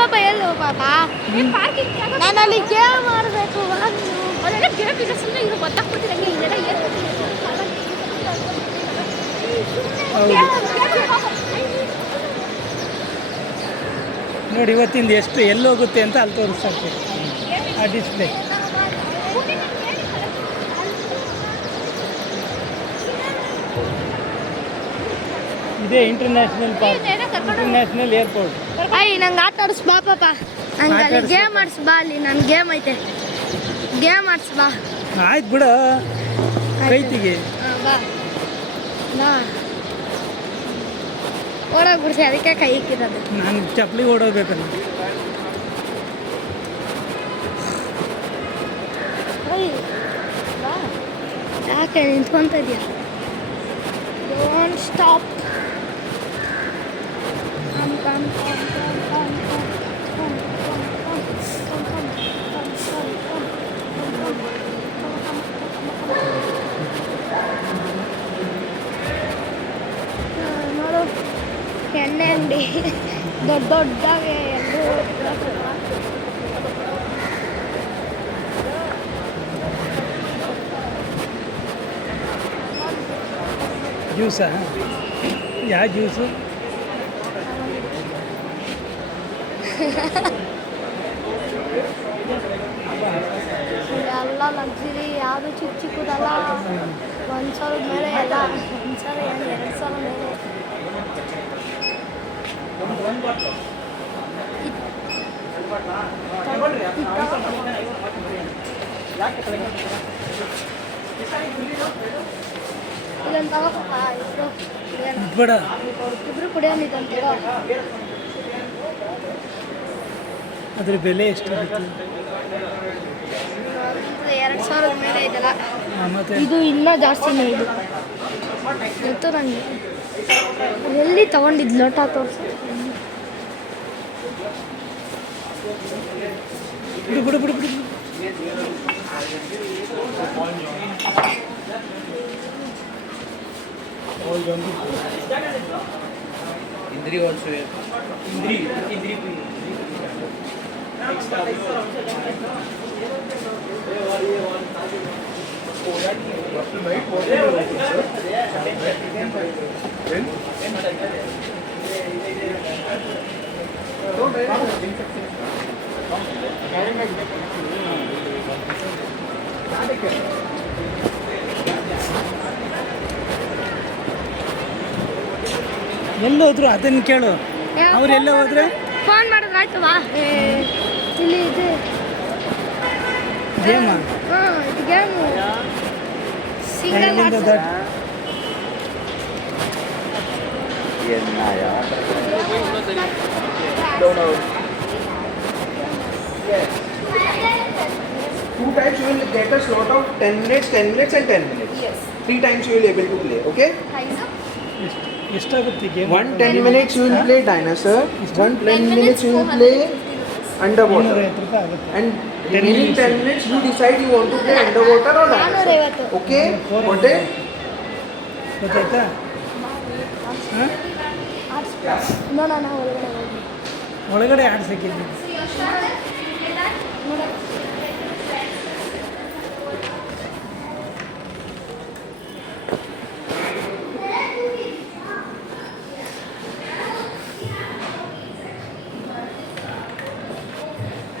ಪಾಪ ಎಲ್ಲೋ ಪಾಪ ನಾನು ಅಲ್ಲಿ ಗೇಮ್ ಮಾಡಬೇಕು ಅದೆಲ್ಲ ಗೇಮ್ ಇದೆ ಸುಮ್ಮನೆ ಇರೋ ಗೊತ್ತಾಗ್ಬಿಟ್ಟಿರಂಗೆ ಇದೆಲ್ಲ ಏನು ನೋಡಿ ಇವತ್ತಿಂದ ಎಷ್ಟು ಎಲ್ಲೋಗುತ್ತೆ ಅಂತ ಅಲ್ಲಿ ತೋರಿಸ್ತಾರೆ ಆ ಡಿಸ್ಪ್ಲೇ. ಇದೇ ಇಂಟರ್ನ್ಯಾಷನಲ್ ಪಾರ್ಕ್, ಇಂಟರ್ನ್ಯಾಷನಲ್ ಏರ್ಪೋರ್ಟ್. ನಂಗೆ ಆಟ ಆಡಿಸ್ ಬಾ ಪಾಪ, ನಂಗೆ ಅಲ್ಲಿ ಗೇಮ್ ಆಡಿಸ್ ಬಾ, ಅಲ್ಲಿ ನನ್ನ ಗೇಮ್ ಐತೆ, ಗೇಮ್ ಆಡಿಸ್ ಬಾ. ಆಯ್ತು ಬಿಡ, ಕೈತಿಗೆ ಬಾ ಬಾ ಓಡೋಗ್ಬಿಡ್ಸಿ, ಅದಕ್ಕೆ ಕೈ ಇಕ್ಕಿರೋದು. ನಾನು ಚಪ್ಪಲಿ ಓಡೋಗ್ಬೇಕಲ್ಲ. ಯಾಕೆ ನಿಂತ್ಕೊಂತ ಇದೆಯಾ? Don't stop. ನೋಡು ಎಣ್ಣೆ ಅಂಗಡಿ ದೊಡ್ಡ ದೊಡ್ಡದಾಗೆ ಎಲ್ಲರೂ ಜ್ಯೂಸಾ? ಯಾವ ಜ್ಯೂಸು? ಎಲ್ಲ ಲಕ್ಸುರಿ, ಯಾವುದು ಚಿಕ್ಕ ಚಿಕ್ಕದಲ್ಲ. 1,000 ಮೇಲೆ ಎಲ್ಲ, 1,000 2,000 ಮೇಲೆ. ಇದೊಂದು ತಗೋಪ್ಪ, ಬೇಡ, ಇಬ್ರು ಕುಡಿಯೋದು ಇದೊಂದು ತಗೋ. ಅದ್ರ ಬೆಲೆ ಎಷ್ಟು ಆಗುತ್ತೆ? 2,000 ಮೇಲೆ ಇದೆಲ್ಲ. ಮತ್ತೆ ಇದು ಇನ್ನೂ ಜಾಸ್ತಿನೇ. ಇದು ಗೊತ್ತು ನನಗೆ. ಎಲ್ಲಿ ತಗೊಂಡಿದ್ದು ಲೋಟ ತೋರಿಸಿ. ಬಿಡು ಬಿಡು ಬಿಡು ಬಿಡು. इंद्री also इंद्री ಎಲ್ಲೋದ್ರು ಅದನ್ನು ಕೇಳು. ಅವರೆಲ್ಲ ಹೋದ್ರೆ ಫೋನ್ ಮಾಡಿದ್ರೆ ಆಯ್ತು. ವಾ ಇಲ್ಲಿ ಇದು ಗೇಮ? ಹಾಂ, ಇದು game single Two times you will get a slot of 10 minutes, 10 minutes and 10 minutes. Yes. 3 times you will able to play, okay? ಎಷ್ಟಾಗುತ್ತೆ game? 1 10 minutes you will play dinosaur, 1 10 minutes you will play underwater. 250 ರೂಪಾಯಿ ಆಗುತ್ತೆ. And remaining 10 minutes you decide you want to play underwater or dinosaur. 450. Okay? Got it? ಗೊತ್ತಾಯ್ತಾ? ಹಾಂ, ನೋಡೋಣ ಒಳಗಡೆ ಹೋಗಿ. ಒಳಗಡೆ ಆಡ್ಸಕ್ಕಿದ್ವಿ.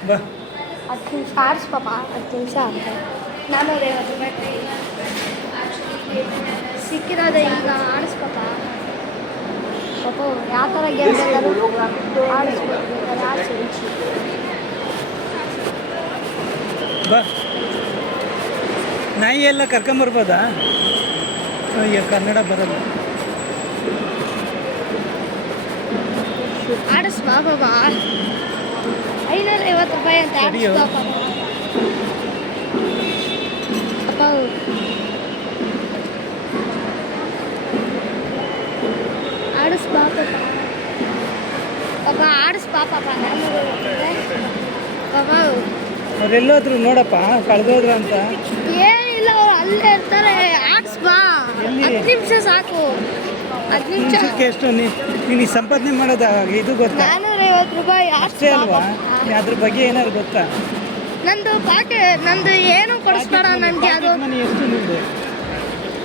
ಬಾ, 10 ನಿಮಿಷ ಆಡ್ಸ್ ಪಾಪ, 10 ನಿಮಿಷ ಅಂತ. 450 ರೂಪಾಯಿ ಸಿಕ್ಕಿರೋದೆ ಈಗ. ಆಡಿಸ್ ಪಾಪ. ಪಾಪ ಯಾವ ಥರ ಗೇಮ್ ಬೇಕಾದ್ರೂ ಆಡಿಸ್ಬೇಕು. ಆಡಿಸಿ ಬಾ. ನಾಯಿ ಎಲ್ಲ ಕರ್ಕೊಂಬರ್ಬೋದಾ? ಅಯ್ಯೋ, ಕನ್ನಡ ಬರಲ್ಲ. ಆಡಿಸ್ ಬಾ ಪಾಪ. 550 ರೂಪಾಯಿ ಅಂತ ಸರಿಯೋ? ಆಡಿಸ್ಬಾ ಪಾಪ. ಪಾಪ ಆಡಿಸ್ ಬಾ ಪಾಪ. ಪಾಪ ಆಡಿಸ್ ಬಾ ಪಾಪ. ಪಾಪ ಅವರೆಲ್ಲೋದ್ರು ನೋಡಪ್ಪ, ಕಳೆದೋದ್ರು ಅಂತ. ಏನಿಲ್ಲ, ಅವ್ರು ಅಲ್ಲೇ ಇರ್ತಾರೆ. ಆಡಿಸ್ ಬಾ, ಎಲ್ಲಿ? 10 ನಿಮಿಷ ಸಾಕು. 10 ನಿಮಿಷ. ನಿಮಿಷಕ್ಕೆ ಎಷ್ಟು? ನೀನು ಸಂಪಾದನೆ ಮಾಡೋದು ಇದು ಗೊತ್ತಾ? 450 ರೂಪಾಯಿ ಅಷ್ಟೇ ಅಲ್ವಾ? ಅದ್ರ ಬಗ್ಗೆ ಏನಾದ್ರು ಗೊತ್ತಾ? ನಂದು ಏನು ಕೊಡಿಸ್ಬೇಡ ನನಗೆ. ಅದು ಮನಿ ಎಷ್ಟು ನಿಂದು?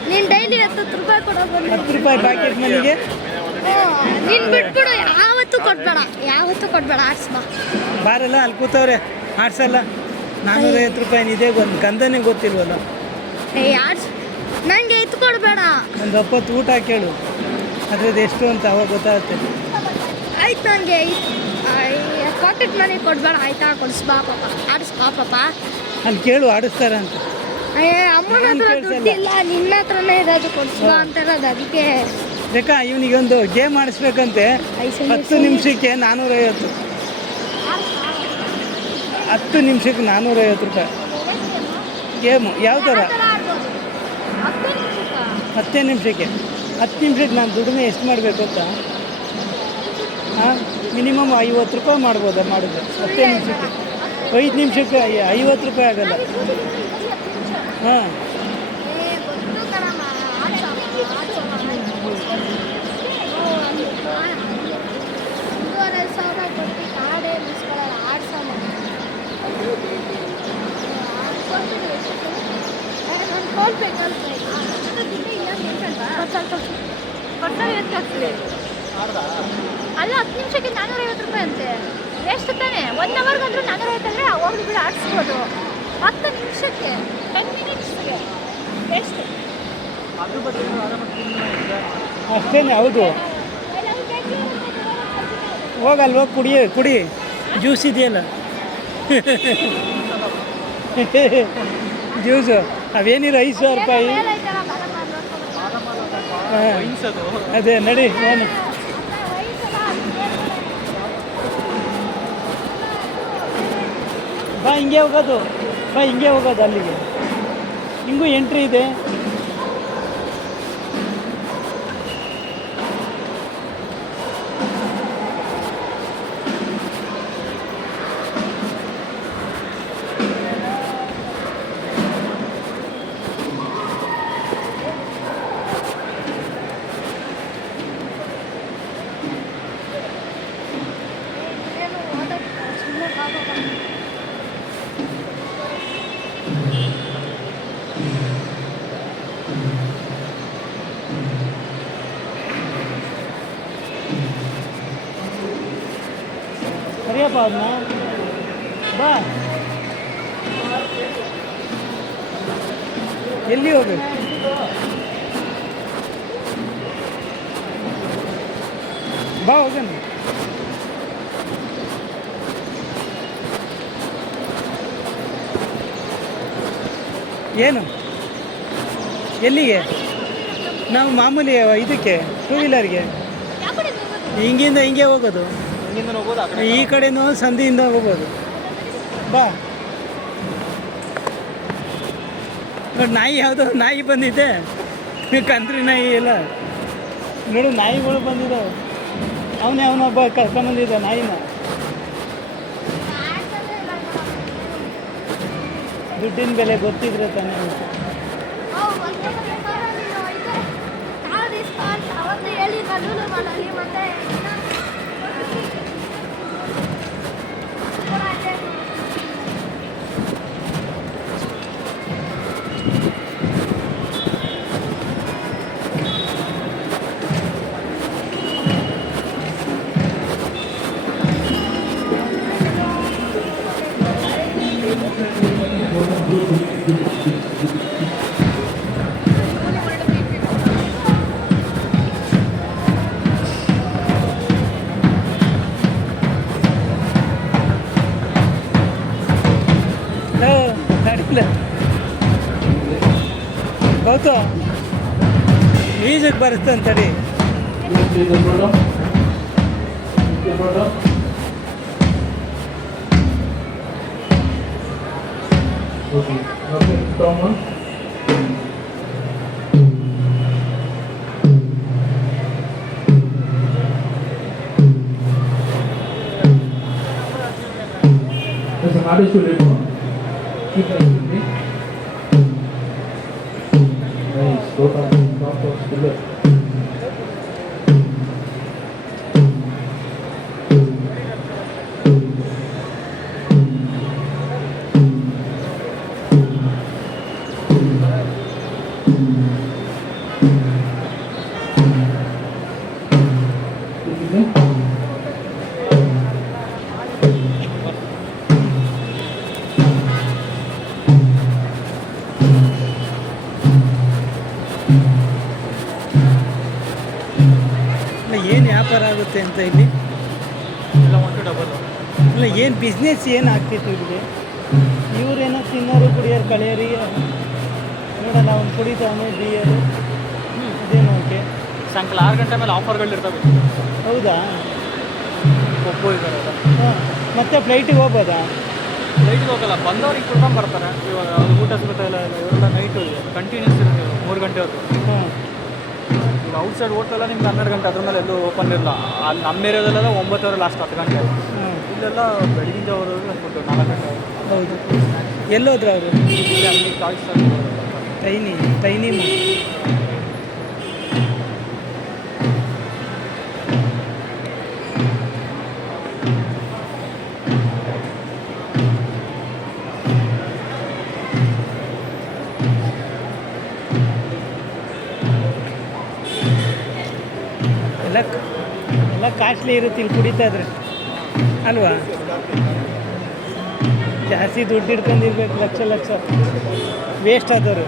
ನೀನು ಡೈಲಿ 10 ರೂಪಾಯಿ ಕೊಡೋದು. 10 ರೂಪಾಯಿ ಪ್ಯಾಕೆಟ್ ಮನಿಗೆ ನೀನು ಬಿಟ್ಬಿಡು, ಯಾವತ್ತೂ ಕೊಡ್ಬೇಡ ಆಡ್ಸ್ಬಾ. ಬಾರಲ್ಲ ಅಲ್ಲಿ ಕೂತವ್ರೆ ಆಡ್ಸಲ್ಲ. 450 ರೂಪಾಯಿ ಇದೇ ಗಂಧನೇ ಗೊತ್ತಿಲ್ವಲ್ಲ. ನನಗೆ ಇದು ಕೊಡಬೇಡ. ಒಂದು ಒಪ್ಪತ್ತು ಊಟ ಕೇಳು, ಅದ್ರದ್ದು ಎಷ್ಟು ಅಂತ ಅವಾಗ ಗೊತ್ತಾಗುತ್ತೆ. ಆಯ್ತು, ನನಗೆ ಪಾಕೆಟ್ ಮನಿ ಕೊಡಬೇಡ ಆಯ್ತಾ? ಕೊಡಿಸ್ಬಾ ಪಾಪ, ಆಡಿಸ್ಬಾ ಪಾಪ. ಅಲ್ಲಿ ಕೇಳು ಆಡಿಸ್ತಾರ ಅಂತ. ಅಮ್ಮನ ಹತ್ರ ದುಡ್ಡಿಲ್ಲ, ನಿನ್ನ ಹತ್ರನೇ ಇರೋದು, ಕೊಡಿಸ್ಬಾ ಅಂತ ಇರೋದು. ಅದಕ್ಕೆ ಬೇಕಾ ಇವನಿಗೊಂದು ಗೇಮ್ ಆಡಿಸ್ಬೇಕಂತೆ. 10 ನಿಮಿಷಕ್ಕೆ 450. 10 ನಿಮಿಷಕ್ಕೆ 450 ರೂಪಾಯಿ ಗೇಮು. ಯಾವ ಥರ? 10 ನಿಮಿಷಕ್ಕೆ ನಾನು ದುಡಿಮೆ ಎಷ್ಟು ಮಾಡಬೇಕು ಅಂತ? ಹಾಂ, ಮಿನಿಮಮ್ 50 ರೂಪಾಯಿ ಮಾಡ್ಬೋದಾ ಮಾಡಿದ್ರೆ 10 ನಿಮಿಷಕ್ಕೆ? 5 ನಿಮಿಷಕ್ಕೆ 50 ರೂಪಾಯಿ ಆಗಲ್ಲ. ಹಾಂ, ಅಲ್ಲ 10 ನಿಮಿಷಕ್ಕೆ 450 ರೂಪಾಯಿ ಅಂತೆ. ಎಷ್ಟು ತಾನೆ? 1 ಅವರ್ಗಂದ್ರೂ 450 ಅಂದರೆ ಹೋಗ್ಲಿ ಬಿಡು, ಆಡಿಸ್ಬೋದು. 10 ನಿಮಿಷಕ್ಕೆ 10 ಮಿನಿಟ್ಸ್ಗೆ ಎಷ್ಟು? ಅಷ್ಟೇನೆ. ಹೌದು, ಹೋಗಲ್ವ? ಕುಡಿ ಜ್ಯೂಸ್ ಇದೆಯಲ್ಲ ಜ್ಯೂಸು ಅವೇನಿಲ್ಲ 500 ರೂಪಾಯಿ. ಹಾಂ, ಅದೇ ನಡಿ ಏನು. ಬಾ ಹಿಂಗೆ ಹೋಗೋದು ಅಲ್ಲಿಗೆ. ಹಿಂಗೂ ಎಂಟ್ರಿ ಇದೆ. ಸರಿಯಪ್ಪ ಅದನ್ನ ಬಾ. ಎಲ್ಲಿ ಹೋಗ್ಬೇಕು? ಬಾ ಹೋಗೋಣ. ಏನು ಎಲ್ಲಿಗೆ? ನಾವು ಮಾಮೂಲಿ ಇದಕ್ಕೆ 2 ವೀಲರ್ಗೆ ಹಿಂಗಿಂದ ಹಿಂಗೆ ಹೋಗೋದು. ಈ ಕಡೆನೂ ಸಂಧಿಯಿಂದ ಹೋಗ್ಬೋದು. ಬಾ ನೋಡಿ, ನಾಯಿ ಯಾವುದೋ ನಾಯಿ ಬಂದಿದೆ, ಕಂತ್ರಿ ನಾಯಿ ಎಲ್ಲ ನೋಡು, ನಾಯಿಗಳು ಬಂದಿದ್ದಾವೆ. ಅವನೊಬ್ಬ ಕರ್ಕೊಂಬಂದಿದ್ದ ನಾಯಿನ. ದುಡ್ಡಿನ ಬೆಲೆ ಗೊತ್ತಿದ್ರೆ ತಾನೇ. ಹೌದು, ಈಜಕ್ಕೆ ಬರುತ್ತೆ ಅಂತಡಿ. Keep that with me. Nice. Go down to the left. ವ್ಯಾಪಾರ ಆಗುತ್ತೆ ಅಂತ ಇಲ್ಲಿ? ಇಲ್ಲ 1 to 2. ಇಲ್ಲ ಏನು ಬಿಸ್ನೆಸ್ ಏನು ಆಗ್ತಿತ್ತು ಇಲ್ಲಿಗೆ? ಇವರೇನೋ ತಿನ್ನೋರು ಕುಡಿಯೋರು ಕಳೆಯೋರಿ ನೋಡಲ್ಲ, ಅವ್ನು ಕುಡಿತಾವನೆ ಬಿಯರು ಅದೇನು ಓಕೆ. ಸಾಯಂಕಾಲ 6 ಗಂಟೆ ಮೇಲೆ ಆಫರ್ಗಳಿರ್ತವೆ. ಹೌದಾ? ಒಬ್ಬರು ಇದ್ದಾರೆ. ಹಾಂ, ಮತ್ತೆ ಫ್ಲೈಟಿಗೆ ಹೋಗ್ಬೋದಾ? ಲೈಟಿಗೆ ಹೋಗಲ್ಲ, ಬಂದವ್ರಿಗೆ ಕುಡ್ಕೊಂಡು ಬರ್ತಾರೆ. ಇವಾಗ ಊಟ ಸಿಗುತ್ತೆ ಇಲ್ಲ ಇವರೆಲ್ಲ ನೈಟು ಇದೆ ಕಂಟಿನ್ಯೂಸ್ ಇರುತ್ತೆ 3 ಗಂಟೆವರೆಗೂ. ಹಾಂ, ಈಗ ಔಟ್ಸೈಡ್ ಹೋಟೆಲ್ಲ ನಿಮ್ಗೆ 12 ಗಂಟೆ, ಅದ್ರ ಮೇಲೆ ಎಲ್ಲೂ ಓಪನ್ ಇರಲ್ಲ. ಅಲ್ಲಿ ನಮ್ಮ ಏರಿಯಾದಲ್ಲೆಲ್ಲ 9 ಲಾಸ್ಟ್ 10 ಗಂಟೆ. ಹಾಂ, ಇಲ್ಲೆಲ್ಲ ಬೆಳಗಿನ ಜಾವವರೆಗೂ ಫುಡ್ 4 ಗಂಟೆ. ಹೌದು. ಎಲ್ಲೋದ್ರು ಅವರು? ಇಲ್ಲಿ ಅಲ್ಲಿ ಚಾಯ್ಸ್ ಟೈನಿ ಎಲ್ಲ ಕಾಸ್ಟ್ಲಿ ಇರುತ್ತೆ ಇಲ್ಲಿ ಕುಡಿತಾ ಇದ್ರೆ ಅಲ್ವಾ? ಜಾಸ್ತಿ ದುಡ್ಡು ಇಟ್ಕೊಂಡಿರ್ಬೇಕು, ಲಕ್ಷ ವೇಸ್ಟ್ ಆದವರು.